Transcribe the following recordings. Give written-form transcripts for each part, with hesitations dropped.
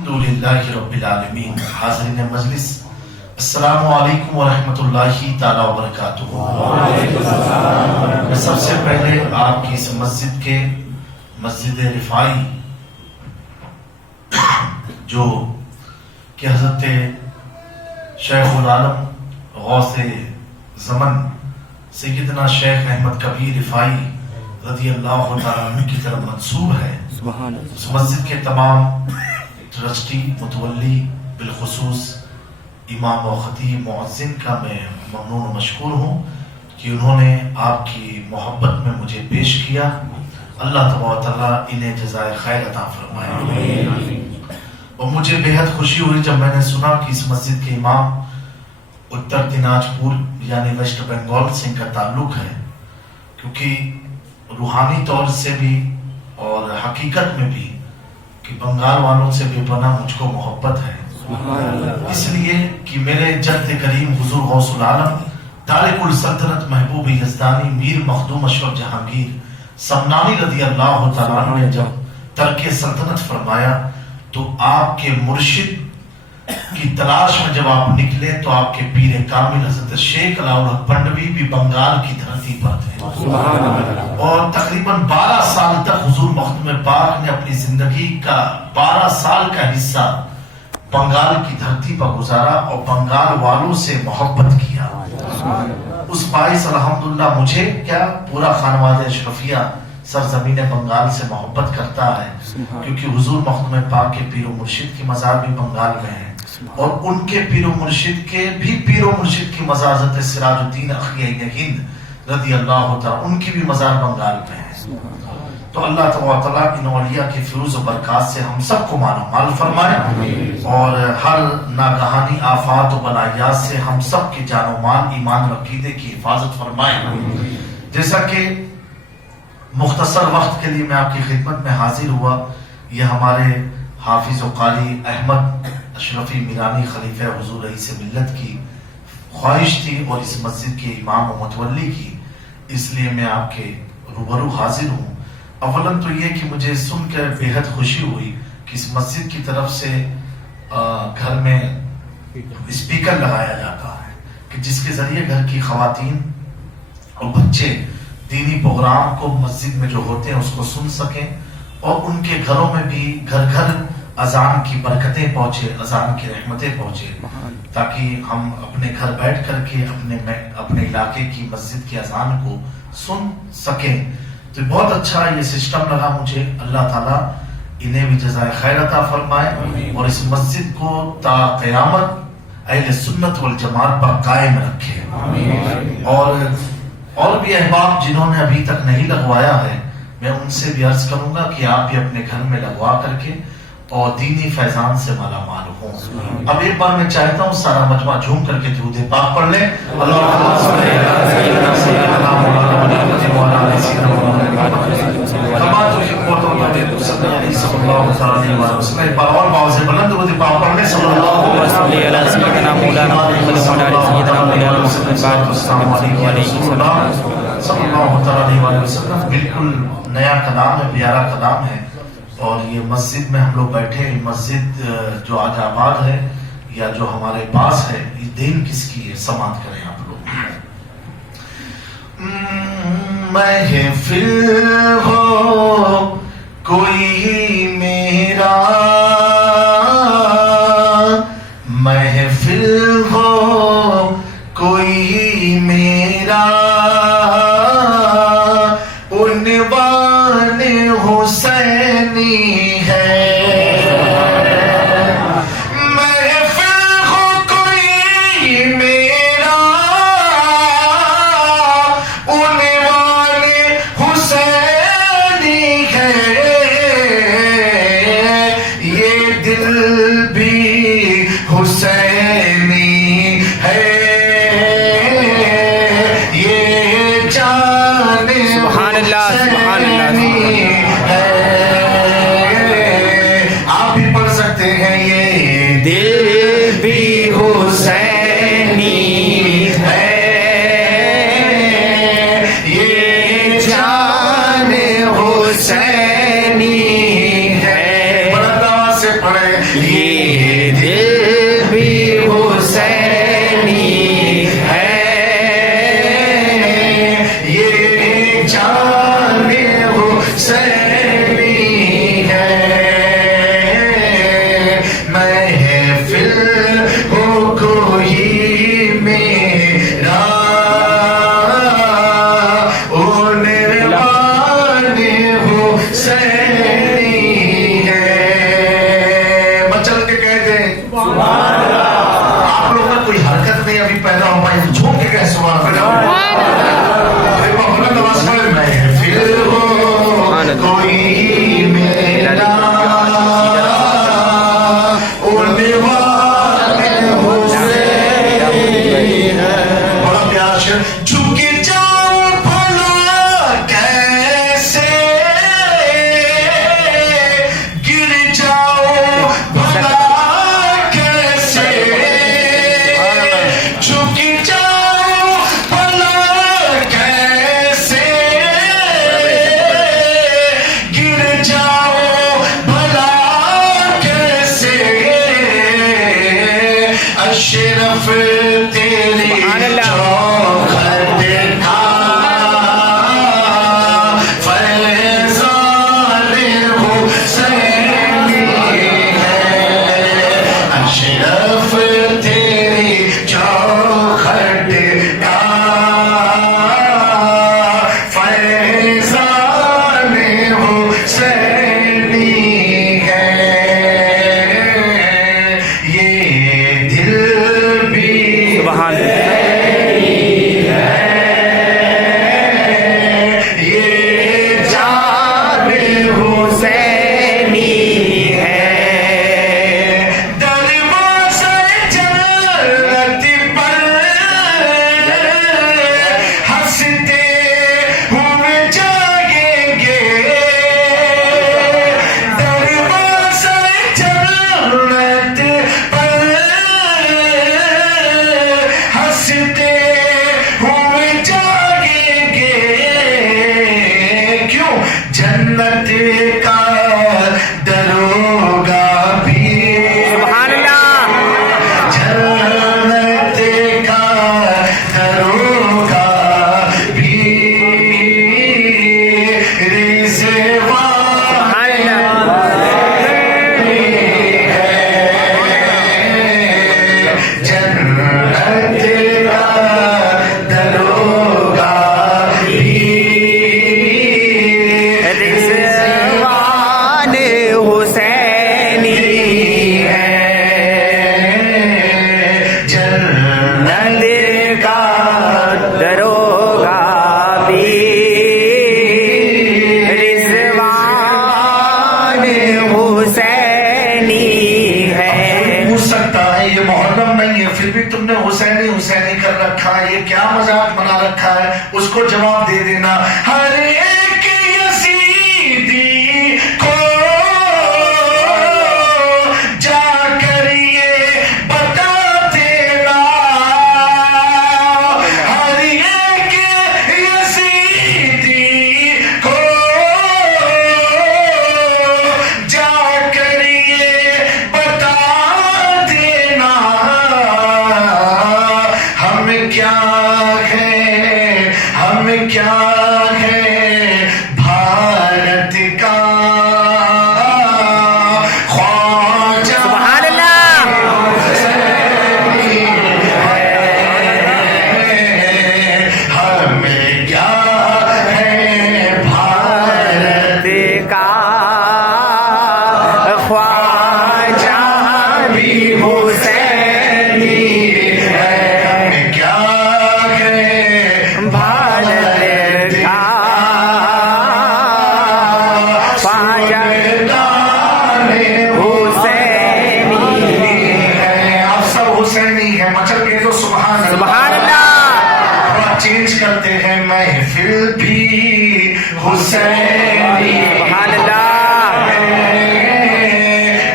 الحمدللہ رب العالمین. حاضرین مجلس، السلام علیکم ورحمۃ اللہ تعالی وبرکاتہ. میں سب سے پہلے آپ کی اس مسجد رفاعی جو کہ حضرت شیخ العالم غوث زمن سیدنا شیخ احمد کبیر رفاعی رضی اللہ تعالیٰ عنہ کی طرف منسوب ہے، اس مسجد کے تمام ٹرسٹی متولی بالخصوص امام و خطیب مؤذن کا میں ممنون و مشکور ہوں کہ انہوں نے آپ کی محبت میں مجھے پیش کیا. اللہ تبارک و تعالیٰ انہیں جزائے خیر عطا فرمائے. اور مجھے بہت خوشی ہوئی جب میں نے سنا کہ اس مسجد کے امام اتر دیناج پور یعنی ویسٹ بنگال سے ان کا تعلق ہے، کیونکہ روحانی طور سے بھی اور حقیقت میں بھی کہ بنگال والوں سے بے پناہ مجھ کو محبت ہے، اس لیے کہ میرے جد کریم حضور غوث العالم تارک السلطنت محبوب یزدانی میر مخدوم اشرف جہانگیر سمنانی رضی اللہ تعالیٰ عنہ نے جب ترک سلطنت فرمایا تو آپ کے مرشد کی تلاش میں جب آپ نکلے تو آپ کے پیر کامل حضرت شیخ علاؤالحق پنڈوی بھی بنگال کی دھرتی پر تھے، اور تقریباً 12 سال تک حضور مخدوم پاک نے اپنی زندگی کا 12 سال کا حصہ بنگال کی دھرتی پر گزارا اور بنگال والوں سے محبت کیا. اس باعث الحمدللہ مجھے کیا پورا خانوادہ اشرفیہ سرزمین بنگال سے محبت کرتا ہے، کیونکہ حضور مخدوم پاک کے پیر و مرشد کی مزار بھی بنگال میں ہے، اور ان کے پیر و مرشد کے بھی پیر و مرشد کی مزار حضرت سراج الدین اخیین ہند رضی اللہ تعالیٰ ان کی بھی مزار بنگال میں ہے. تو اللہ تبارک و تعالیٰ ان اولیاء کی فیوز و برکات سے ہم سب کو مال فرمائے، اور ہر ناگہانی آفات و بلایات سے ہم سب کی جان و مال ایمان و عقیدے کی حفاظت فرمائے. جیسا کہ مختصر وقت کے لیے میں آپ کی خدمت میں حاضر ہوا، یہ ہمارے حافظ و قاری احمد اشرفی میرانی خلیفہ حضور رئیس ملت کی خواہش تھی اور اس مسجد کے امام و متولی کی، اس لیے میں آپ کے روبرو حاضر ہوں. اولاً تو یہ کہ مجھے سن کر بے حد خوشی ہوئی کہ اس مسجد کی طرف سے گھر میں اسپیکر لگایا جاتا ہے کہ جس کے ذریعے گھر کی خواتین اور بچے دینی پروگرام کو مسجد میں جو ہوتے ہیں اس کو سن سکیں، اور ان کے گھروں میں بھی گھر گھر اذان کی برکتیں پہنچے، اذان کی رحمتیں پہنچے، تاکہ ہم اپنے گھر بیٹھ کر کے اپنے علاقے کی مسجد کی اذان کو سن سکیں. تو بہت اچھا یہ سسٹم لگا مجھے. اللہ تعالیٰ انہیں بھی جزائے خیر عطا فرمائے اور اس مسجد کو تا قیامت اہل سنت والجماعت پر قائم رکھے. اور بھی احباب جنہوں نے ابھی تک نہیں لگوایا ہے، میں ان سے بھی عرض کروں گا کہ آپ بھی اپنے گھر میں لگوا کر کے اور دینی فیضان سے مالا مال ہوں. اب ایک بار میں چاہتا ہوں سارا مجمع جھوم کر کے درود پاک پڑھ لیں. بالکل نیا کلام ہے، پیارا کلام ہے. اور یہ مسجد میں ہم لوگ بیٹھے ہیں، مسجد جو آج آباد ہے یا جو ہمارے پاس ہے، یہ دین کس کی ہے؟ سماعت کریں آپ لوگ. محفل ہو کوئی میرا، محفل ہو کوئی میرا، عنوان حسینی ہے. محفل ہو کوئی میرا، عنوان حسینی ہے. یہ دل بھی حسینی ہے، یہ جان سبحان اللہ سبحان اللہ. آپ بھی پڑھ سکتے ہیں. یہ دل بھی حسینی ہے، یہ جان حسینی ہے. بلند آواز سے پڑھیں. یہ دل بھی حسینی ہے، یہ جان حسینی ہے، محفل ہو کوئی میرا عنوان حسینی ہے۔ مچل کے کہتے ہیں آپ لوگ میں کوئی حرکت نہیں ابھی پیدا ہو پائی، جھوم کے کہہ سبحان اللہ۔ محفل ہو کوئی میرا عنوان حسینی ہے۔ بڑا پیار سے جھک جاؤ بھلا کیسے، گر جاؤ بھلا کیسے، جھک جاؤ بھلا کیسے، گر جاؤ بھلا کیسے، اشرف تیری سبحان اللہ۔ چوکھٹ کا فیضان حسینی ہے، اشرف تیری چوکھٹ کا فیضان حسینی ہے، یہ دل بھی سبحان اللہ۔ یہ جان حسینی ہے، دروازہ جنت پر ہنستے ہوئے جائیں گے، دروازہ جنت پر ہنستے ہوئے جائیں گے، کیوں جنت کا دروگا بھی، سبحان اللہ۔ جنت کا دروگا بھی رضوان جنت کا دروگا بھی رضوان حسینی ہے، جنت کا دروگا بھی رضوان حسینی ہے۔ پوچھ سکتا ہے یہ محرم نہیں ہے پھر بھی تم نے حسینی حسینی کر رکھا ہے، یہ کیا مذاق بنا رکھا ہے؟ اس کو جواب دے دینا، ہر ایک یزیدی کو جا کر یہ بتا دینا، ہر ایک یزیدی کو جا کر یہ بتا دینا، ہم کیا ہیں، ہم کیا ہیں بھارت کا خواجہ سبحان اللہ۔ ہمیں کیا ہے بھارت کا خواجہ بھی حسینی ہے، ہمیں کیا ہے بھارت کا خواجہ حسینی ہے، آپ سب حسینی ہیں، مچل کے تو سبحان اللہ۔ سبحان اللہ۔ تھوڑا چینج کرتے ہیں، محفل بھی حسینی سبحان اللہ۔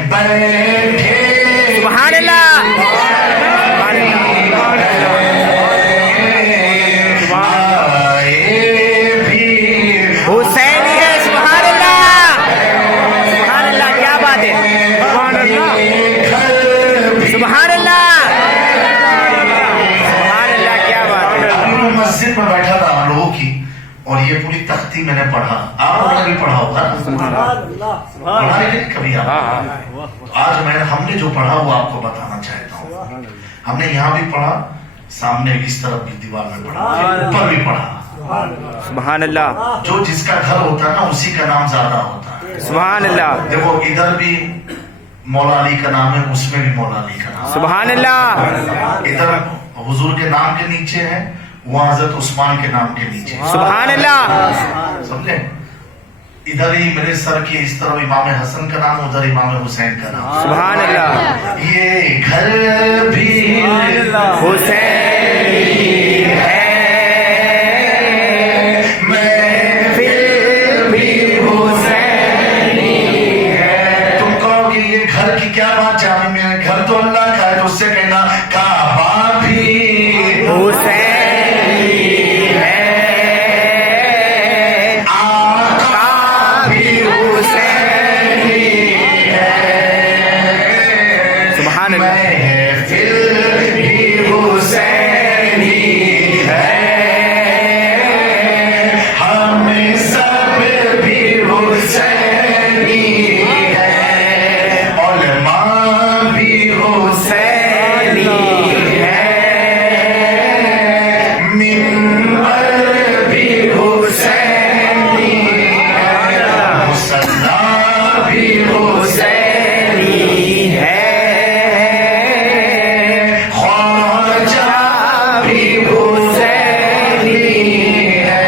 بیٹھے سبحان اللہ۔ یہ پوری تختی میں نے پڑھا، آپ لوگوں نے بھی پڑھا ہوگا نا؟ پڑھا ہے کہ نہیں کبھی آپ؟ آج ہم نے جو پڑھا وہ آپ کو بتانا چاہتا ہوں. ہم نے یہاں بھی پڑھا، سامنے اس طرف بھی دیوار میں پڑھا، اوپر بھی پڑھا. سبحان اللہ. جو جس کا گھر ہوتا ہے نا اسی کا نام زیادہ ہوتا ہے. سبحان اللہ. دیکھو ادھر بھی مولا علی کا نام ہے، اس میں بھی مولا علی کا نام. سبحان اللہ. ادھر حضور کے نام کے نیچے ہے، وہاں حضرت عثمان کے نام کے نیچے. سبحان اللہ. سمجھے؟ ادھر ہی میرے سر کے اس طرف امام حسن کا نام، ادھر امام حسین کا نام. سبحان اللہ. یہ گھر بھی حسینی ہے، محفل بھی حسینی ہے. تم کہو کہ یہ گھر کی کیا بات جامع میں ہے؟ گھر تو اللہ کا ہے، تو اس سے کہنا کعبہ بھی حسینی ہے، آقا بھی حسینی ہے. سبحان اللہ. محفل بھی حسینی ہے، ہم سب بھی حسینی ہے، علماء بھی حسینی ہے، منبر بھی حسینی ہے، مصلی بھی حسینی ہے، خواجہ بھی حسینی ہے.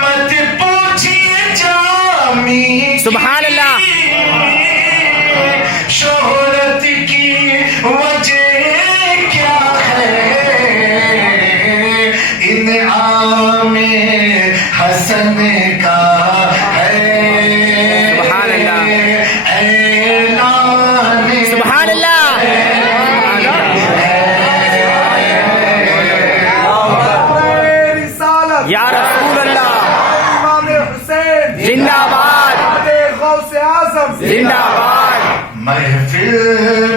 مت پوچھیے جامی سبحان اللہ. شہرت کی وجہ کیا ہے، انعام حسن کا ہے. سبحان اللہ. اعلان سبحان اللہ. یا رسول اللہ. زندہ باد، زندہ باد. محفل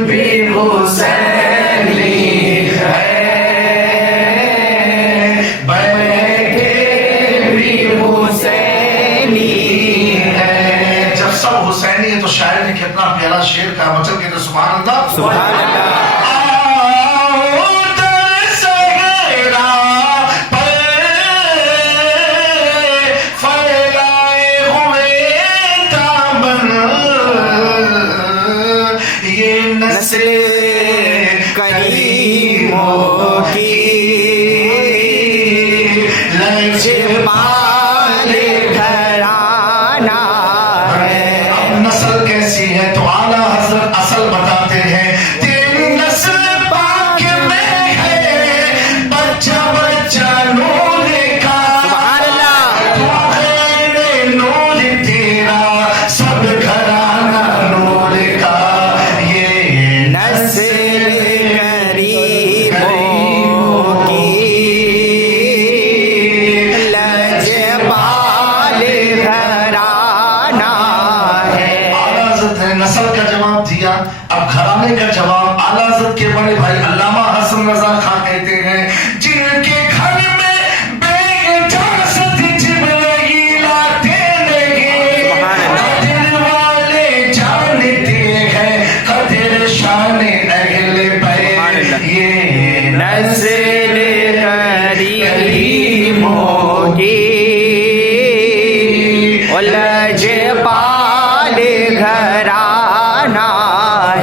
بھی حسینی ہے، بیٹھے بھی حسینی ہے. جب سب حسینی ہے تو شاعر نے کتنا پیارا شعر کہا، مچل کے تو سبحان اللہ. سبحان اللہ. نسل کریموں کی لجپال گھرانہ ہے. اب نسل کیسی ہے تو اعلیٰ حضرت اصل بتاتے ہیں. تیری نسل پاک میں ہے، بچہ بچہ نور کا. سبحان اللہ. تو خیر نور تیرا، سب گھرانہ نور کا. یہ نسل کریموں کی لجپال گھرانہ ہے. اعلیٰ حضرت نے نسل کا جواب دیا، اب گھرانے کا جواب اعلیٰ حضرت کے بڑے بھائی علامہ حسن رضا خان کہتے ہیں، جن کے گھر میں بے اجازت جبرائیل آتے نہیں، قدر والے جانتے ہیں قدر شان اہل بیت. یہ نسل کریموں کی لجپال گھرانہ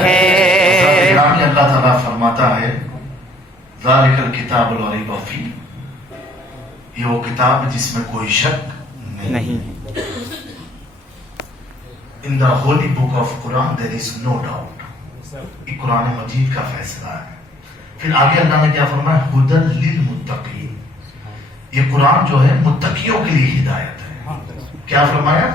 ہے. گرامی اللہ تعالیٰ فرماتا ہے ذالک الکتاب لا ریب فیہ، یہ وہ کتاب ہے جس میں کوئی شک نہیں. In the holy book of Quran there is no doubt. یہ قرآن مجید کا فیصلہ ہے. پھر آگے اللہ نے کیا فرمایا، ہدی للمتقین، یہ قرآن جو ہے متقیوں کے لیے ہدایت ہے. کیا فرمایا؟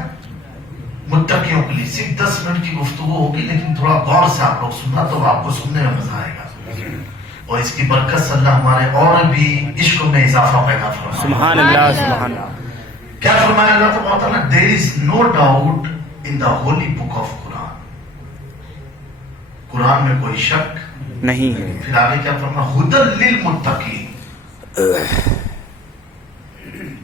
متقیوں کے لیے. صرف 10 منٹ کی گفتگو ہوگی لیکن تھوڑا غور سے آپ لوگ سننا تو آپ کو سننے میں مزہ آئے گا، اور اس کی برکت سے اللہ ہمارے اور بھی عشق میں اضافہ پیدا فرمائے. سبحان اللہ. سبحان اللہ. کیا فرمایا اللہ تبارک و تعالیٰ؟ there is no doubt in the holy book of Quran. قرآن میں کوئی شک نہیں ہے. پھر آگے کیا فرمایا، ہدی للمتقین،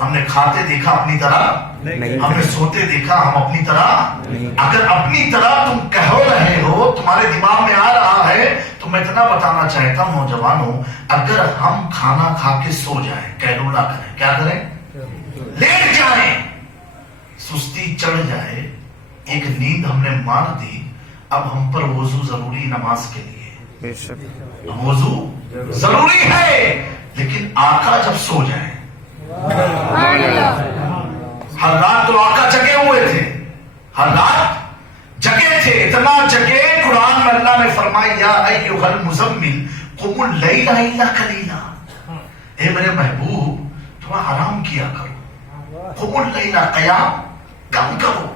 ہم نے کھاتے دیکھا اپنی طرح نہیں ہم نے سوتے دیکھا ہم اپنی طرح اگر اپنی طرح تم کہہ رہے ہو تمہارے دماغ میں آ رہا ہے تو میں اتنا بتانا چاہتا ہوں نوجوانوں اگر ہم کھانا کھا کے سو جائیں کیلولا کریں کیا کریں لیٹ جائیں سستی چڑھ جائے ایک نیند ہم نے مار دی اب ہم پر وضو ضروری نماز کے لیے بے شک وضو ضروری ہے لیکن آقا جب سو جائیں ہر رات تو آقا جگے ہوئے تھے ہر رات جگے تھے اتنا جگے قرآن میں اللہ نے فرمایا یا ایھا المزمل قم اللیل الا قلیلا اے میرے محبوب تھوڑا آرام کیا کرو قم اللیل قیام کم کرو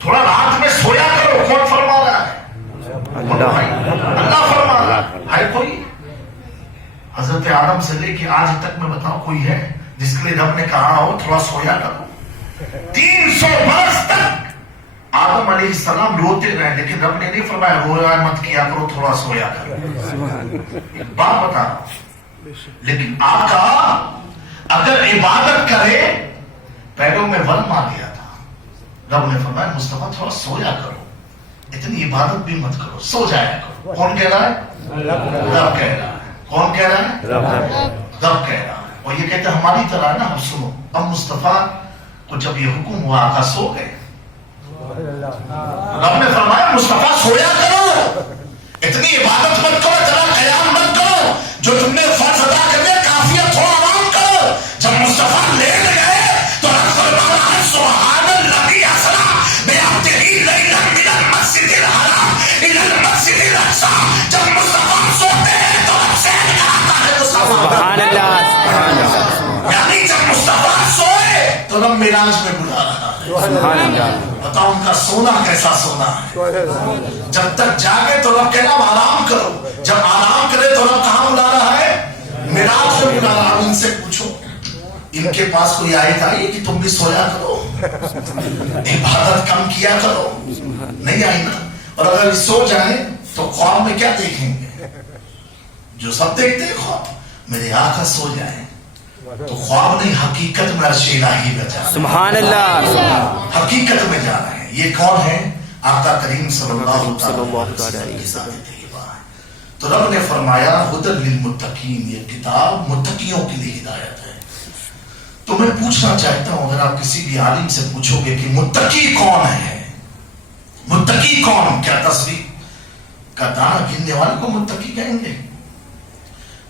تھوڑا رات میں سویا کرو کون فرما رہا ہے اللہ فرما رہا ہے کوئی حضرت آدم سے لے کے آج تک میں بتاؤں کوئی ہے جس کے لیے رب نے کہا ہو تھوڑا سویا کرو 300 برس تک آدم علیہ السلام روتے رہے لیکن رب نے نہیں فرمایا رویا مت کیا کرو تھوڑا سویا کرو بات بتا لیکن آقا اگر عبادت کرے پیروں میں ول مار گیا تھا رب نے فرمایا مصطفیٰ تھوڑا سویا کرو اتنی عبادت بھی مت کرو سو جایا کرو کون کہہ رہا ہے رب کہہ رہا ہے کون کہہ رہا ہے رب کہہ رہا ہے اور یہ کہتے ہیں ہماری طرح نا اب سنو اب مصطفیٰ کو جب یہ حکم ہوا آقا سو گئے رب نے فرمایا مصطفیٰ سویا کرو اتنی عبادت مت کرو اتنا قیام مت کرو جو تم نے فرض ادا کرنے کافی ہے تھوڑا آرام کرو جب مصطفیٰ لیٹ گئے تو رب فرمایا ہے سبحان الذی اسریٰ بعبدہ لیلا من المسجد الحرام الی المسجد الاقصی جب مصطفیٰ سوتے ہیں تو رب سے کہتا ہے سبحان اللہ یعنی جب مصطفیٰ سوئے تو رب معراج میں بلا رہا ہے سبحان اللہ بتاؤ ان کا سونا کیسا سونا ہے جب تک جاگے تو رب کہنا آرام کرو جب آرام کرے تو رب کہاں بلا رہا ہے معراج میں بلا رہا ہے ان سے پوچھو ان کے پاس کوئی آیت آئی کہ تم بھی سویا کرو عبادت کم کیا کرو نہیں آئی نا اور اگر سو جائیں تو خواب میں کیا دیکھیں گے جو سب دیکھتے ہیں خواب میرے آقا سو جائیں تو خواب نہیں حقیقت میں عرش الہی میں جا سبحان اللہ حقیقت میں جا رہے ہیں یہ کون ہے آقا کریم صلی اللہ علیہ وسلم تو رب نے فرمایا ھدی للمتقین یہ کتاب متقیوں کے لیے ہدایت ہے تو میں پوچھنا چاہتا ہوں اگر آپ کسی بھی عالم سے پوچھو گے کہ متقی کون ہے متقی کون کیا تصویر کا دانہ گننے والے کو متقی کہیں گے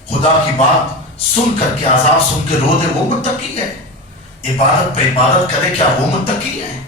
خدا کی بات سن کر کے عذاب سن کے رو دے وہ متقی ہے عبادت پہ عبادت کرے کیا وہ متقی ہے